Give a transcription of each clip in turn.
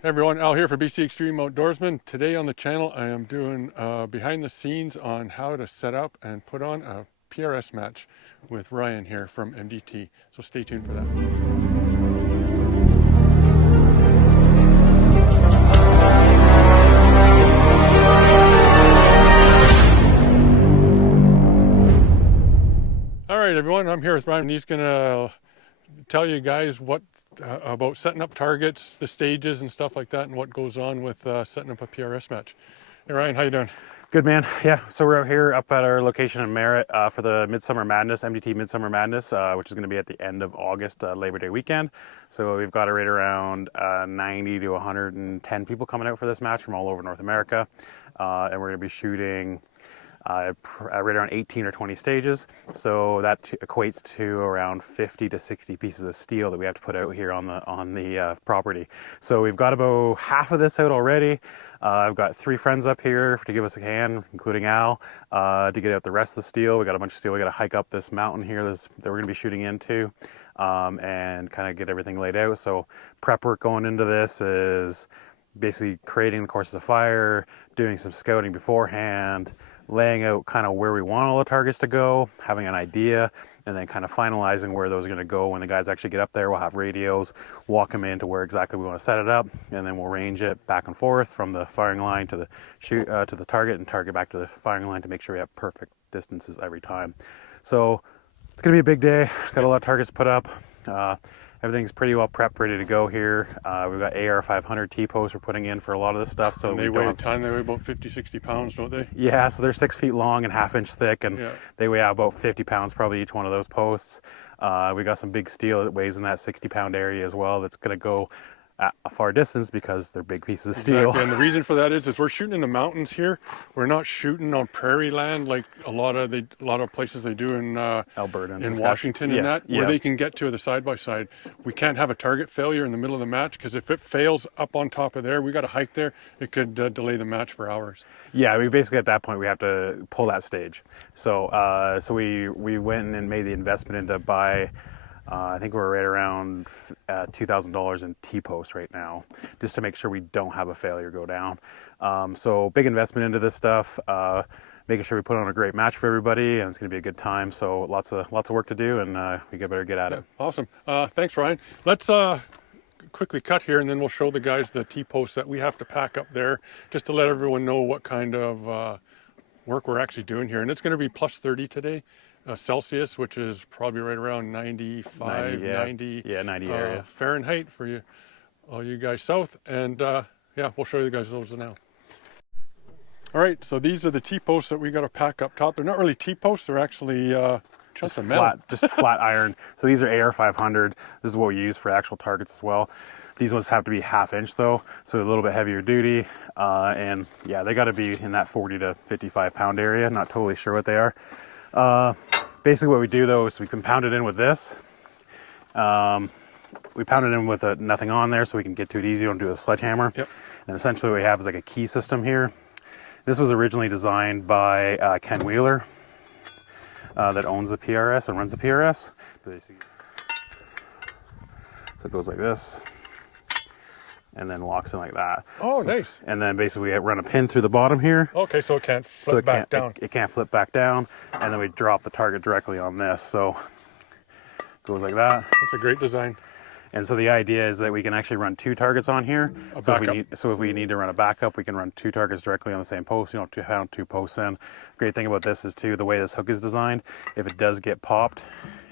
Hey everyone, Al here for BC Extreme Outdoorsman. Today on the channel I am doing behind the scenes on how to set up and put on a PRS match with Ryan here from MDT. So stay tuned for that. All right everyone, I'm here with Ryan and he's going to tell you guys what about setting up targets, the stages and stuff like that, and what goes on with setting up a PRS match. Hey Ryan, how you doing? Good, man. Yeah, so we're out here up at our location in Merritt for the Midsummer Madness, MDT Midsummer Madness, which is going to be at the end of August, Labor Day weekend. So we've got right around 90 to 110 people coming out for this match from all over North America. And we're going to be shooting right around 18 or 20 stages. So that equates to around 50 to 60 pieces of steel that we have to put out here on the property. So we've got about half of this out already. I've got 3 friends up here to give us a hand, including Al, to get out the rest of the steel. We got a bunch of steel. We got to hike up this mountain here that we're going to be shooting into, and kind of get everything laid out. So prep work going into this is basically creating the courses of fire, doing some scouting beforehand, laying out kind of where we want all the targets to go, having an idea, and then kind of finalizing where those are going to go. When the guys actually get up there, we'll have radios, walk them into where exactly we want to set it up, and then we'll range it back and forth from the firing line to the target, and target back to the firing line to make sure we have perfect distances every time. So it's going to be a big day. Got a lot of targets put up. Everything's pretty well prepped, ready to go here. We've got AR 500 T-posts we're putting in for a lot of this stuff. So and they weigh a ton. They weigh about 50, 60 pounds, don't they? Yeah, so they're 6 feet long and half-inch thick, and they weigh about 50 pounds probably each one of those posts. We got some big steel that weighs in that 60-pound area as well. That's going to go at a far distance because they're big pieces of steel. Exactly. And the reason for that is we're shooting in the mountains here. We're not shooting on prairie land like a lot of places they do in Alberta and in Washington and that, where yeah. they can get to the side by side. We can't have a target failure in the middle of the match, because if it fails up on top of there, we got to hike there. It could delay the match for hours. Yeah, we basically at that point we have to pull that stage. So so we went and made the investment into buy. I think we're right around $2,000 in T-posts right now, just to make sure we don't have a failure go down. So big investment into this stuff, making sure we put on a great match for everybody, and it's going to be a good time. So lots of work to do, and we better get at it. Awesome. Thanks, Ryan. Let's quickly cut here, and then we'll show the guys the T-posts that we have to pack up there, just to let everyone know what kind of work we're actually doing here. And it's going to be plus 30 today. Celsius, which is probably right around 90 area. Fahrenheit for you, all you guys south. And yeah, we'll show you guys those now. All right, so these are the T-posts that we got to pack up top. They're not really T-posts; they're actually just flat iron. So these are AR 500. This is what we use for actual targets as well. These ones have to be half-inch though, so a little bit heavier duty. And yeah, they got to be in that 40 to 55 pound area. Not totally sure what they are. Basically what we do though is we can pound it in with this. We pound it in with nothing on there so we can get to it easy. Don't do a sledgehammer. Yep. And essentially what we have is like a key system here. This was originally designed by Ken Wheeler, that owns the PRS and runs the PRS. So it goes like this, and then locks in like that. Oh, so, nice. And then basically we run a pin through the bottom here. Okay, so it can't flip back down. It can't flip back down, and then we drop the target directly on this. So it goes like that. That's a great design. And so the idea is that we can actually run 2 targets on here. So if we need to run a backup, we can run 2 targets directly on the same post. You don't have to pound 2 posts in. Great thing about this is too, the way this hook is designed, if it does get popped,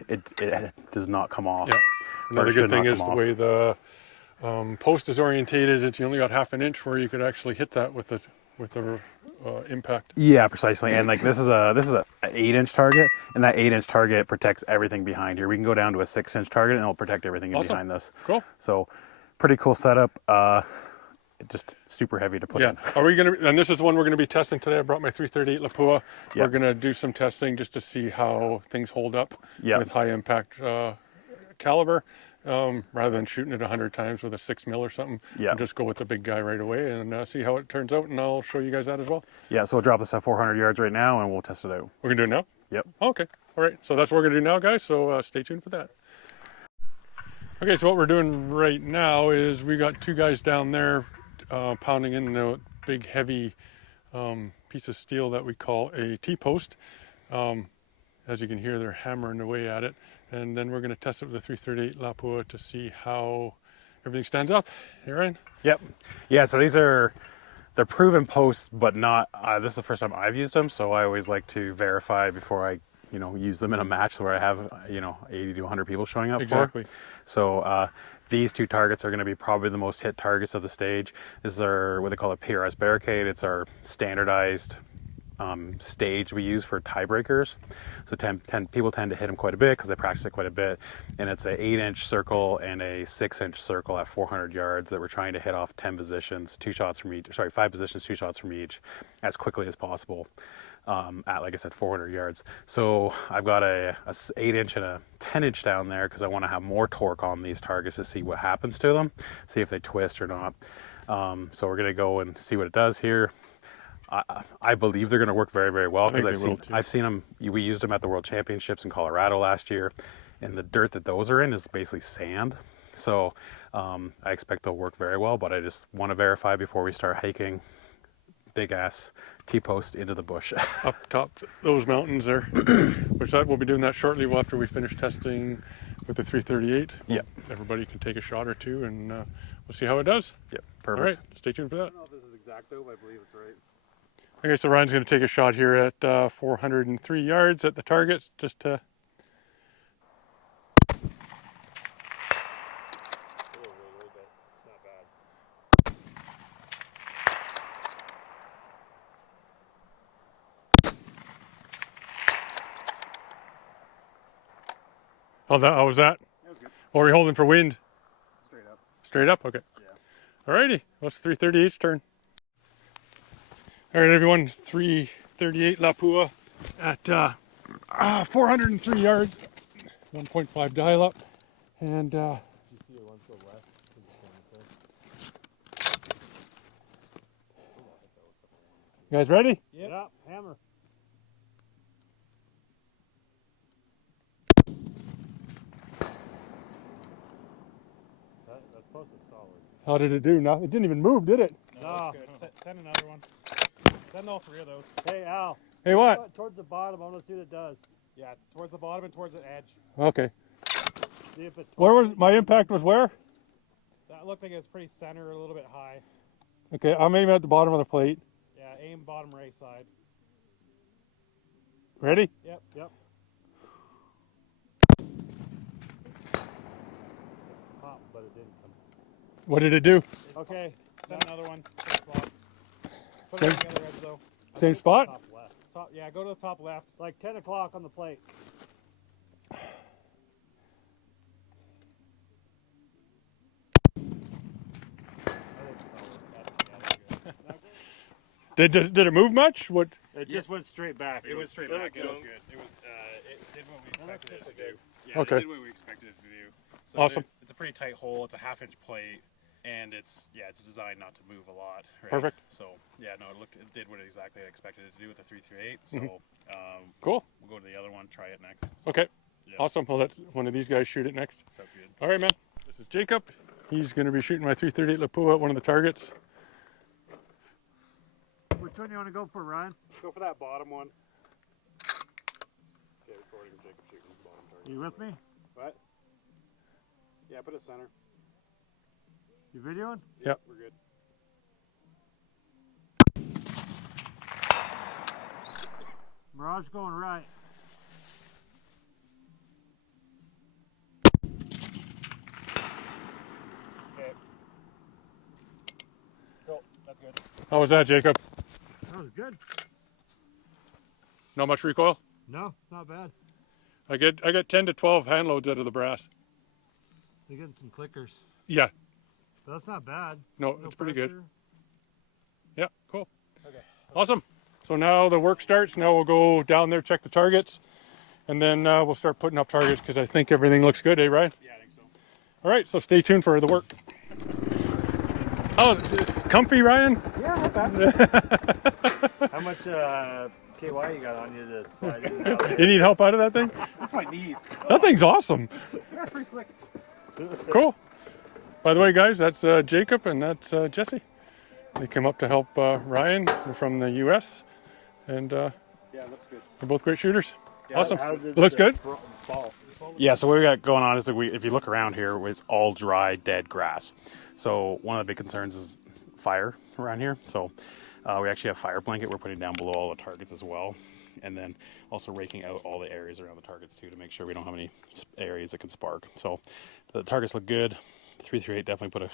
it does not come off. Yeah. Another good thing is the way the post is orientated. It's, you only got half an inch where you could actually hit that with the impact. Yeah, precisely. And like this is a 8-inch target, and that 8-inch target protects everything behind here. We can go down to a 6-inch target, and it'll protect everything behind this. Cool. So pretty cool setup. Just super heavy to put in. Are we gonna? And this is one we're gonna be testing today. I brought my 338 Lapua. Yep. We're gonna do some testing just to see how things hold up with high impact caliber. Rather than shooting it 100 times with a 6 mil or something, we'll just go with the big guy right away and see how it turns out, and I'll show you guys that as well. Yeah, so we'll drop this at 400 yards right now, and we'll test it out. We're gonna do it now? Yep. Okay. All right. So that's what we're gonna do now, guys. So stay tuned for that. Okay, so what we're doing right now is we got two guys down there pounding in the big heavy piece of steel that we call a T-post. As you can hear, they're hammering away at it. And then we're going to test it with a 338 Lapua to see how everything stands up. Hey, Ryan? Yep. Yeah, so they're proven posts, but not, this is the first time I've used them, so I always like to verify before I, use them in a match where I have, 80 to 100 people showing up Exactly. for. So these two targets are going to be probably the most hit targets of the stage. This is our, what they call a PRS barricade. It's our standardized stage we use for tiebreakers. So people tend to hit them quite a bit because they practice it quite a bit. And it's an 8-inch circle and a 6-inch circle at 400 yards that we're trying to hit off 10 positions, 5 positions, 2 shots from each as quickly as possible at, like I said, 400 yards. So I've got a 8-inch and a 10-inch down there because I want to have more torque on these targets to see what happens to them, see if they twist or not. So we're going to go and see what it does here. I believe they're going to work very, very well because I've seen them. We used them at the World Championships in Colorado last year, and the dirt that those are in is basically sand. So I expect they'll work very well, but I just want to verify before we start hiking big ass T-post into the bush. Up top those mountains there, which we'll be doing that shortly after we finish testing with the 338. Yeah. Everybody can take a shot or two, and we'll see how it does. Yep, perfect. All right, stay tuned for that. I don't know if this is exact though, but I believe it's right. Okay, so Ryan's going to take a shot here at 403 yards at the target, just to... How was that? That was good. What were you holding for wind? Straight up. Straight up? Okay. Yeah. Alrighty, well, it's 338's turn. All right, everyone, 338 Lapua at 403 yards, 1.5 dial up, and you guys ready? Yep. Yeah, hammer. That's posted solid. How did it do? No, it didn't even move, did it? No. Send another one. Send all 3 of those. Hey, Al. Hey, what? Towards the bottom. I want to see what it does. Yeah, towards the bottom and towards the edge. Okay. See if it. Where was my impact? Was where? That looked like it was pretty center, a little bit high. Okay, I'm aiming at the bottom of the plate. Yeah, aim bottom right side. Ready? Yep. Yep. Pop, but it didn't come. What did it do? Okay. Send another one. Same spot. Put it on the other edge though. Same spot? Top left. Yeah, go to the top left. Like 10 o'clock on the plate. Did it move much? What? It just went straight back. It went straight back. It looked good. It was. It did what we expected it to do. Yeah, Okay. it did what we expected it to do. So Awesome. It's a pretty tight hole. It's a 1/2-inch plate, and it's designed not to move a lot. Right? Perfect. So yeah, no, it did what exactly I expected it to do with the 338. So Cool. we'll go to the other one, try it next. So, Okay. yeah. Awesome. Well, let's one of these guys shoot it next. Sounds good. All right, man. This is Jacob. He's going to be shooting my 338 Lapua at one of the targets. Which one do you want to go for, Ryan? Go for that bottom one. Okay, recording Jacob shooting the bottom target. You with me? What? Yeah, put it center. You videoing? Yep. We're good. Mirage going right. Okay. Cool. That's good. How was that, Jacob? That was good. Not much recoil? No, not bad. I got 10 to 12 hand loads out of the brass. You're getting some clickers. Yeah. But that's not bad. No, it's pretty good. pressure. Yeah, cool. Okay. Awesome. So now the work starts. Now we'll go down there, check the targets, and then we'll start putting up targets because I think everything looks good, eh, Ryan? Yeah, I think so. All right, so stay tuned for the work. Oh, comfy, Ryan? Yeah, not bad. How much KY you got on you to slide in and out? You need help out of that thing? That's my knees. That thing's awesome. That's pretty slick. Cool. By the way, guys, that's Jacob and that's Jesse. They came up to help Ryan. They're from the U.S. and Yeah, looks good. they're both great shooters. Yeah, Awesome. how did Looks the good. fall? Yeah, so what we got going on is that if you look around here, it's all dry, dead grass. So one of the big concerns is fire around here. So we actually have fire blanket we're putting down below all the targets as well. And then also raking out all the areas around the targets too to make sure we don't have any areas that can spark. So the targets look good. 338 definitely put a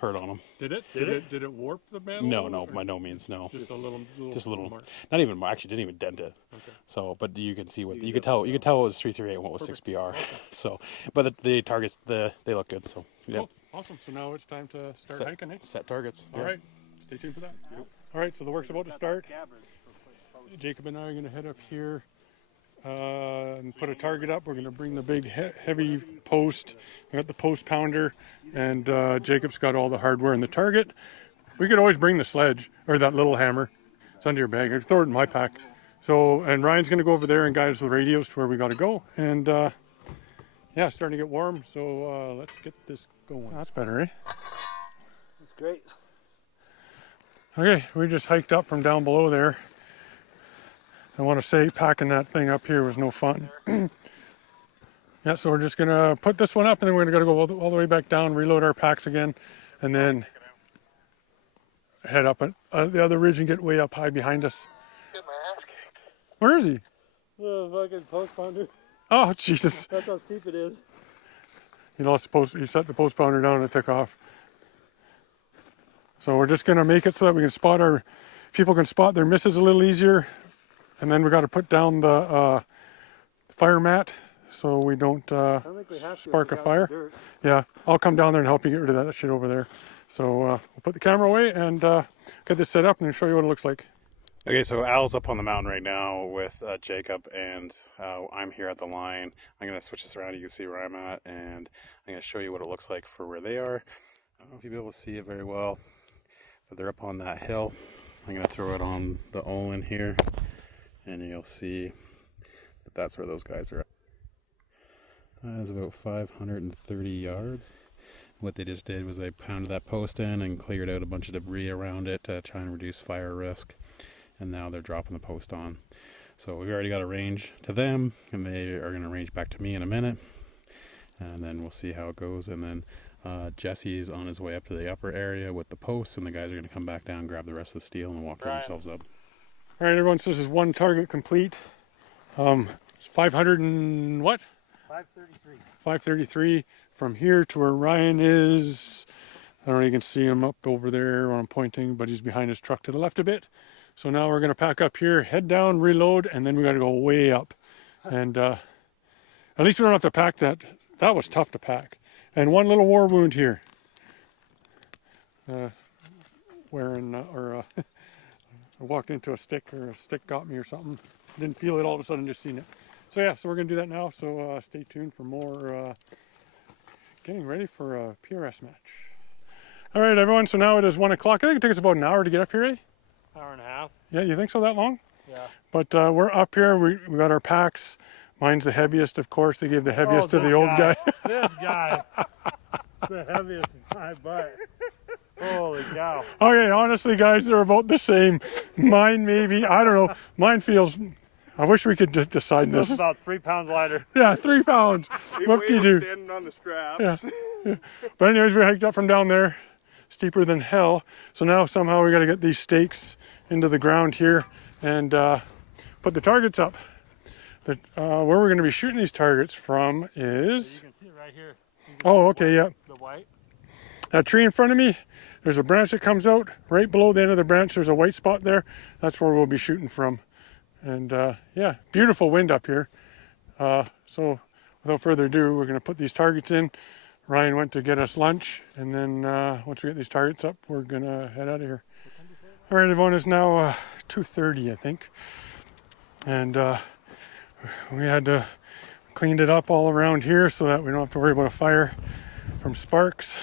hurt on them. Did it warp the mantle? No, by no means, no. Just a little mark. Not even, actually didn't even dent it. Okay. So, but you can see what, you could tell it was 338 and what was 6BR. Okay. So, but the targets, they look good. So, yeah. Cool. Awesome. So now it's time to start hiking, eh? Set targets. All right. Stay tuned for that. Yep. All right, so the work's about to start. Jacob and I are going to head up here and put a target up. We're going to bring the big heavy post. I got the post pounder, and Jacob's got all the hardware and the target. We could always bring the sledge or that little hammer. It's under your bag. I throw it in my pack. So, and Ryan's going to go over there and guide us with the radios to where we got to go. And yeah, it's starting to get warm. So let's get this going. That's better, eh? That's great. Okay, we just hiked up from down below there. I want to say packing that thing up here was no fun. Yeah, so we're just going to put this one up and then we're going to go all the way back down, reload our packs again, and then head up the other ridge and get way up high behind us. Where is he? The fucking post pounder. Oh, Jesus. That's how steep it is. You know, you set the post pounder down and it took off. So we're just going to make it so that we can people can spot their misses a little easier. And then we got to put down the fire mat so we don't spark a fire. Yeah, I'll come down there and help you get rid of that shit over there. So we'll put the camera away and get this set up and then show you what it looks like. Okay, so Al's up on the mountain right now with Jacob, and I'm here at the line. I'm going to switch this around. You can see where I'm at, and I'm going to show you what it looks like for where they are. I don't know if you'll be able to see it very well, but they're up on that hill. I'm going to throw it on the Olin here, and you'll see that that's where those guys are at. That is about 530 yards. What they just did was they pounded that post in and cleared out a bunch of debris around it to try and reduce fire risk. And now they're dropping the post on. So we've already got a range to them, and they are going to range back to me in a minute. And then we'll see how it goes. And then Jesse's on his way up to the upper area with the posts, and the guys are going to come back down, grab the rest of the steel, and walk themselves up. All right, everyone, so this is one target complete. It's 500 and what? 533. 533 from here to where Ryan is. I don't know, you can see him up over there where I'm pointing, but he's behind his truck to the left a bit. So now we're going to pack up here, head down, reload, and then we got to go way up. And at least we don't have to pack that. That was tough to pack. And one little war wound here. I walked into a stick, or a stick got me or something. Didn't feel it, all of a sudden just seen it. So yeah, so we're going to do that now. So stay tuned for more getting ready for a PRS match. All right, everyone, so now it is 1 o'clock. I think it took us about an hour to get up here, eh? Hour and a half. Yeah, you think so, that long? Yeah. But we're up here. We got our packs. Mine's the heaviest, of course. They gave the heaviest to the old guy. This guy. The heaviest in my butt. Holy cow. Okay, honestly, guys, they're about the same. Mine, maybe. I don't know. Mine feels... I wish we could just decide this. It's about 3 pounds lighter. Yeah, 3 pounds. What do you do? Standing on the straps. Yeah. But anyways, we hiked up from down there. Steeper than hell. So now somehow we got to get these stakes into the ground here and put the targets up. Where we're going to be shooting these targets from is... You can see it right here. Oh, okay, yeah. The white. That tree in front of me, there's a branch that comes out. Right below the end of the branch, there's a white spot there. That's where we'll be shooting from. And yeah, beautiful wind up here. So without further ado, we're going to put these targets in. Ryan went to get us lunch, and then once we get these targets up, we're going to head out of here. All right, everyone, it's now 2:30, I think. And we had to clean it up all around here so that we don't have to worry about a fire from sparks.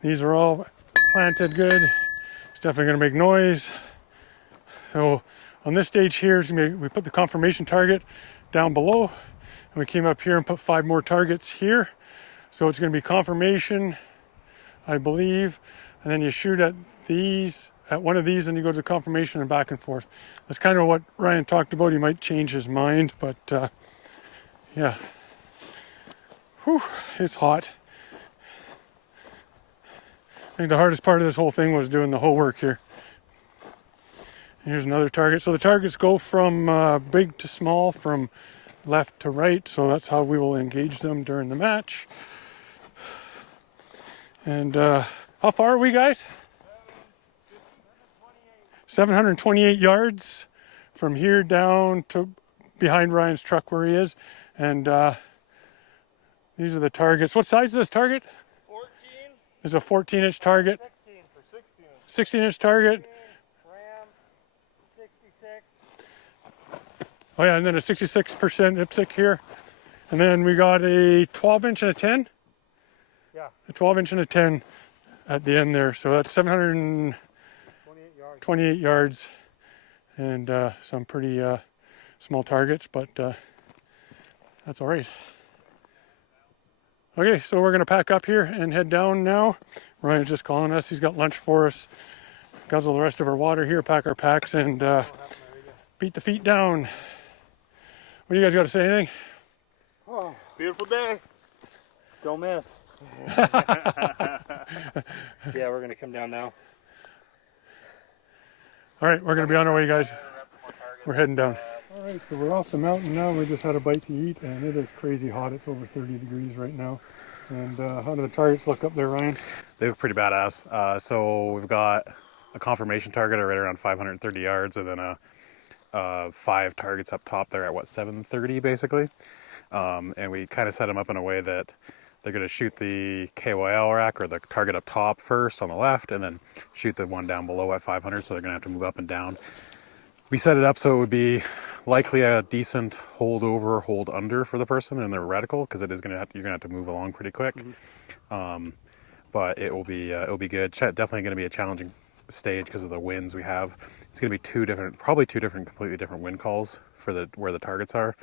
These are all planted good. It's definitely going to make noise. So on this stage here, we put the confirmation target down below, and we came up here and put 5 more targets here. So it's going to be confirmation, I believe, and then you shoot at one of these, and you go to confirmation and back and forth. That's kind of what Ryan talked about. He might change his mind, but yeah. Whew, it's hot. I think the hardest part of this whole thing was doing the whole work here. Here's another target. So the targets go from big to small, from left to right. So that's how we will engage them during the match. And how far are we, guys? 728 yards from here down to behind Ryan's truck where he is. And these are the targets. What size is this target? 14. It's a 14-inch target. 16-inch target. Ram, 66. Oh yeah, and then a 66% IPSC here. And then we got a 12-inch and a 10. Yeah. A 12-inch and a 10 at the end there. So that's 728 yards. And some pretty small targets, but that's all right. Okay, so we're going to pack up here and head down now. Ryan's just calling us. He's got lunch for us. Guzzle the rest of our water here, pack our packs, and beat the feet down. What do you guys got to say? Anything? Oh, beautiful day. Don't miss. Yeah, we're going to come down now. All right, we're going to be on our way, guys. We're heading down. All right, so we're off the mountain now. We just had a bite to eat, and it is crazy hot. It's over 30 degrees right now. And how do the targets look up there, Ryan? They look pretty badass. So we've got a confirmation target right around 530 yards, and then 5 targets up top there at 730 basically. And we kind of set them up in a way that they're going to shoot the KYL rack or the target up top first on the left, and then shoot the one down below at 500. So they're going to have to move up and down. We set it up so it would be likely a decent hold over, hold under for the person in their reticle, because it is going to you're going to have to move along pretty quick. Mm-hmm. But it will be good. Definitely going to be a challenging stage because of the winds we have. It's going to be probably two different, completely different wind calls for where the targets are.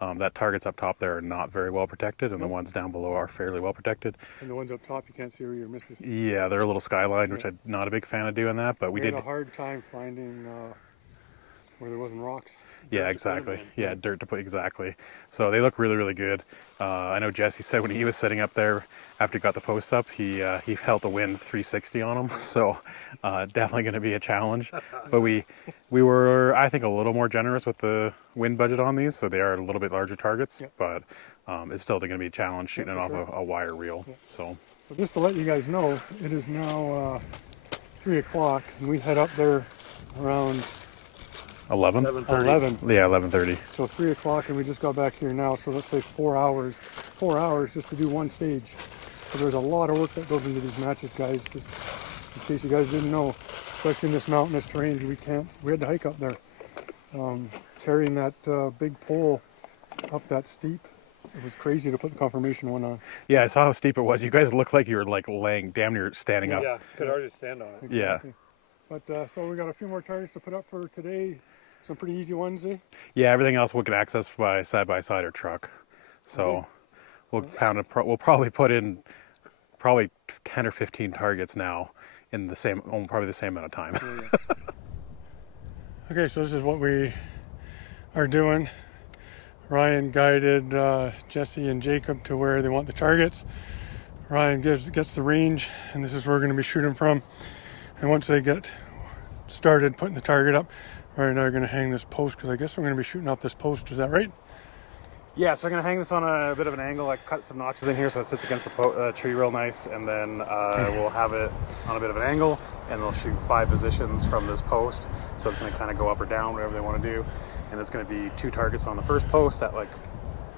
That targets up top there are not very well protected, and the ones down below are fairly well protected. And the ones up top, you can't see where your misses. Yeah, they're a little skyline, which I'm not a big fan of doing that, but we did had a hard time finding where there wasn't rocks. Yeah, exactly. Yeah, dirt to put, exactly. So they look really, really good. I know Jesse said when he was sitting up there after he got the post up, he felt the wind 360 on him. So definitely going to be a challenge. But we were, I think, a little more generous with the wind budget on these. So they are a little bit larger targets, but it's still going to be a challenge shooting it off a wire reel. So just to let you guys know, it is now 3 o'clock, and we head up there around 11? 11. Yeah, 11:30. So 3 o'clock, and we just got back here now, so let's say 4 hours. 4 hours just to do one stage. So there's a lot of work that goes into these matches, guys, just in case you guys didn't know. Especially in this mountainous terrain, we had to hike up there. Carrying that big pole up that steep, it was crazy to put the confirmation one on. Yeah, I saw how steep it was. You guys looked like you were like laying, damn near standing up. Yeah, could hardly stand on it. Exactly. But so we got a few more targets to put up for today. Some pretty easy ones, eh? Yeah, everything else we can access by side or truck. So we'll probably put in 10 or 15 targets now in probably the same amount of time. Okay, so this is what we are doing. Ryan guided Jesse and Jacob to where they want the targets. Ryan gets the range, and this is where we're going to be shooting from. And once they get started putting the target up, Ryan and I are going to hang this post, because I guess we're going to be shooting off this post. Is that right? Yeah, so I'm going to hang this on a bit of an angle. I cut some notches in here so it sits against the tree real nice, and then we'll have it on a bit of an angle, and they'll shoot 5 positions from this post. So it's going to kind of go up or down, whatever they want to do. And it's going to be 2 targets on the first post at like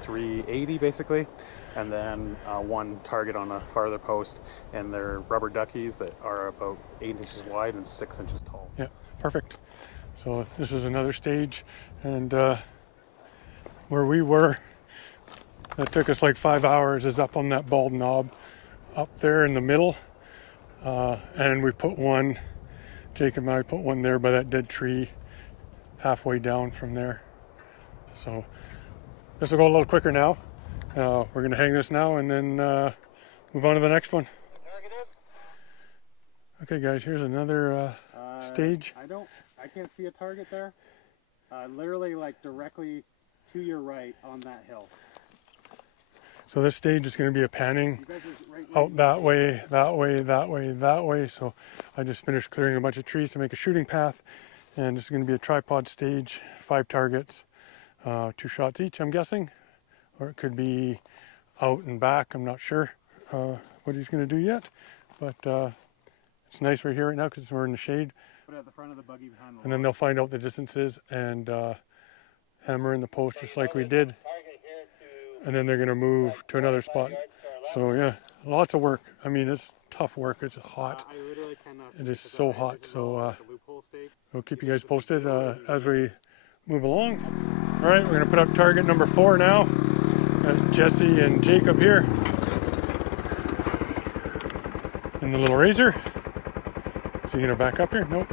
380 basically, and then 1 target on a farther post, and they're rubber duckies that are about 8 inches wide and 6 inches tall. Yeah, perfect. So this is another stage, and where we were, that took us like 5 hours, is up on that bald knob up there in the middle, and we put one, Jacob and I put one there by that dead tree halfway down from there. So this will go a little quicker now. We're going to hang this now, and then Move on to the next one. Okay, guys, here's another stage. I can't see a target there. Literally like directly to your right on that hill. So this stage is going to be a panning out that way, that way, that way, that way. So I just finished clearing a bunch of trees to make a shooting path, and it's going to be a tripod stage, 5 targets, 2 shots each, I'm guessing, or it could be out and back. I'm not sure what he's going to do yet, but it's nice right here right now because we're in the shade. Put it at the front of the buggy behind the and then they'll find out the distances and hammer in the post just like we did. And then they're going to move to another spot. So yeah, lots of work. I mean, it's tough work. It's hot. It is so hot. So we'll keep you guys posted as we move along. All right, we're going to put up target number 4 now. Got Jesse and Jacob here in the little Razor. Is he going to back up here? Nope.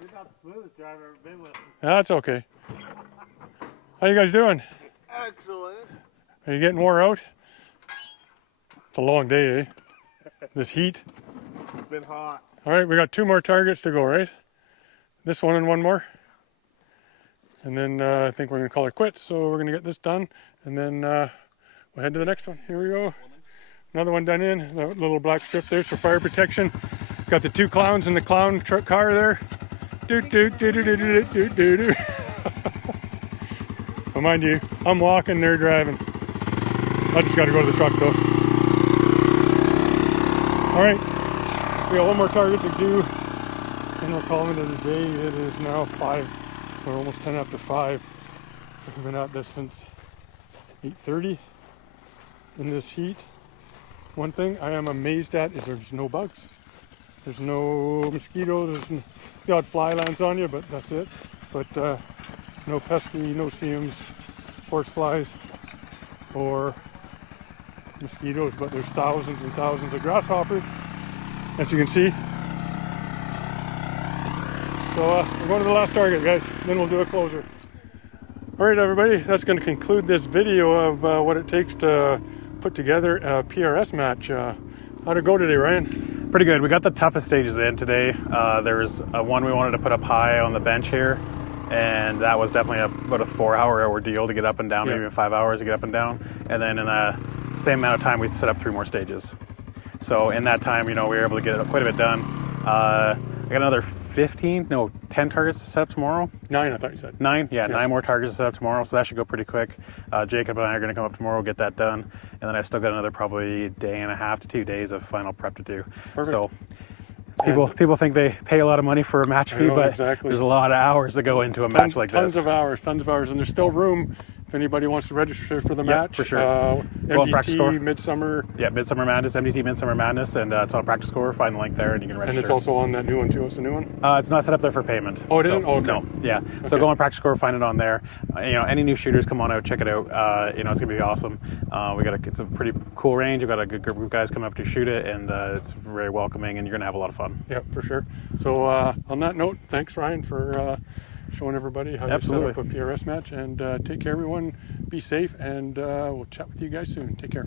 You're not the smoothest driver I've ever been with. That's okay. How you guys doing? Excellent. Are you getting wore out? It's a long day, eh? This heat. It's been hot. All right, we got 2 more targets to go, right? This one and 1 more. And then I think we're going to call it quits. So we're going to get this done. And then we'll head to the next one. Here we go. Another one done in. That little black strip there's for fire protection. Got the 2 clowns in the clown truck car there. Doot, doot, doot, doot, doot, doot, doot, doot. But mind you, I'm walking, they're driving. I just got to go to the truck though. All right, we got 1 more target to do, and we're calling it a day. It is now 5, or almost 10 after 5. We've been at this since 8:30 in this heat. One thing I am amazed at is there's no bugs. There's no mosquitoes. There's the odd fly lands on you, but that's it. But no pesky, no seams, horse flies, or mosquitoes, but there's thousands and thousands of grasshoppers, as you can see. So we're going to the last target, guys, then we'll do a closer. All right, everybody, that's going to conclude this video of what it takes to put together a PRS match. How'd it go today, Ryan? Pretty good. We got the toughest stages in today. There was one we wanted to put up high on the bench here, and that was definitely about a 4-hour ordeal to get up and down, maybe even 5 hours to get up and down. And then in the same amount of time, we set up 3 more stages. So in that time, you know, we were able to get quite a bit done. I got another 10 targets to set up tomorrow. 9, I thought you said. 9? Yeah, 9 more targets to set up tomorrow, so that should go pretty quick. Jacob and I are going to come up tomorrow, get that done, and then I still got another probably 1.5 days to 2 days of final prep to do. Perfect. So people think they pay a lot of money for a match fee, but there's a lot of hours that go into a match like this. Tons of hours, and there's still room if anybody wants to register for the match. For sure. MDT Midsummer. Yeah, Midsummer Madness, MDT Midsummer Madness, and it's on Practice Score. Find the link there, and you can register. And it's also on that new one too. It's a new one. It's not set up there for payment. Oh, it isn't. Oh, okay. No. Yeah. So go on Practice Score, find it on there. You know, any new shooters, come on out, check it out. You know, it's gonna be awesome. It's a pretty cool range. We've got a good group of guys coming up to shoot it, and it's very welcoming, and you're gonna have a lot of fun. Yeah, for sure. So on that note, thanks Ryan for showing everybody how to set up a PRS match, and take care everyone, be safe, and we'll chat with you guys soon. Take care.